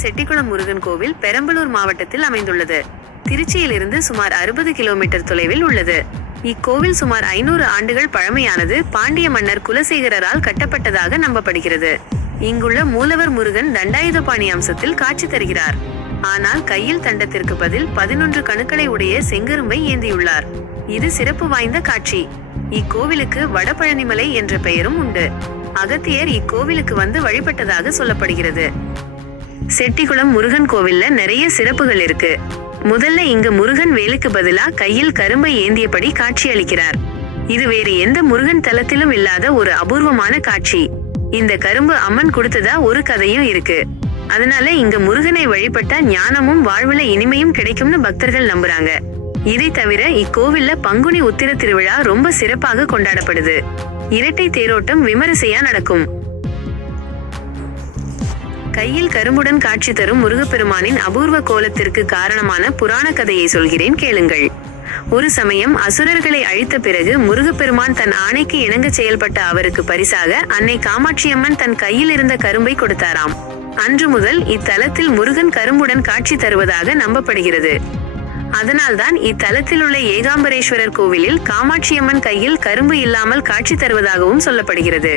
செட்டிக்குளம் முருகன் கோவில் பெரம்பலூர் மாவட்டத்தில் அமைந்துள்ளது. திருச்சியிலிருந்து சுமார் அறுபது கிலோமீட்டர் தொலைவில் உள்ளது. இக்கோவில் சுமார் ஐநூறு ஆண்டுகள் பழமையானது. பாண்டிய மன்னர் குலசேகரரால் கட்டப்பட்டதாக நம்பப்படுகிறது. இங்குள்ள மூலவர் முருகன் தண்டாயுதபாணி அம்சத்தில் காட்சி தருகிறார். ஆனால் கையில் தண்டத்திற்கு பதில் பதினொன்று கணுக்களை உடைய செங்கரும்பை ஏந்தியுள்ளார். இது சிறப்பு வாய்ந்த காட்சி. இக்கோவிலுக்கு வடபழனிமலை என்ற பெயரும் உண்டு. அகத்தியர் இக்கோவிலுக்கு வந்து வழிபட்டதாக சொல்லப்படுகிறது. செட்டிகுளம் முருகன் கோவில்ல நிறைய சிறப்புகள் இருக்கு. முதல்ல இங்க முருகன் வேலுக்கு பதிலா கையில் கரும்பை ஏந்தியபடி காட்சி அளிக்கிறார். இது வேறு எந்த முருகன் தலத்திலும் இல்லாத ஒரு அபூர்வமான காட்சி. இந்த கரும்பு அம்மன் கொடுத்ததா ஒரு கதையும் இருக்கு. அதனால இங்க முருகனை வழிபட்டா ஞானமும் வாழ்வுல இனிமையும் கிடைக்கும்னு பக்தர்கள் நம்புறாங்க. இதை தவிர இக்கோவில்ல பங்குனி உத்திர திருவிழா ரொம்ப சிறப்பாக கொண்டாடப்படுது. இரட்டை தேரோட்டம் விமரிசையா நடக்கும். கையில் கரும்புடன் காட்சி தரும் முருகப்பெருமானின் அபூர்வ கோலத்திற்கு காரணமான புராண கதையை சொல்கிறேன் கேளுங்கள். ஒரு சமயம் அசுரர்களை அழித்த பிறகு முருகப்பெருமான் தன் ஆணைக்கு இணங்க செயல்பட்ட அவருக்கு பரிசாக அன்னை காமாட்சியம்மன் தன் கையில் இருந்த கரும்பை கொடுத்தாராம். அன்று முதல் இத்தலத்தில் முருகன் கரும்புடன் காட்சி தருவதாக நம்பப்படுகிறது. அதனால்தான் இத்தலத்தில் உள்ள ஏகாம்பரேஸ்வரர் கோவிலில் காமாட்சியம்மன் கையில் கரும்பு இல்லாமல் காட்சி தருவதாகவும் சொல்லப்படுகிறது.